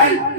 Owning hey!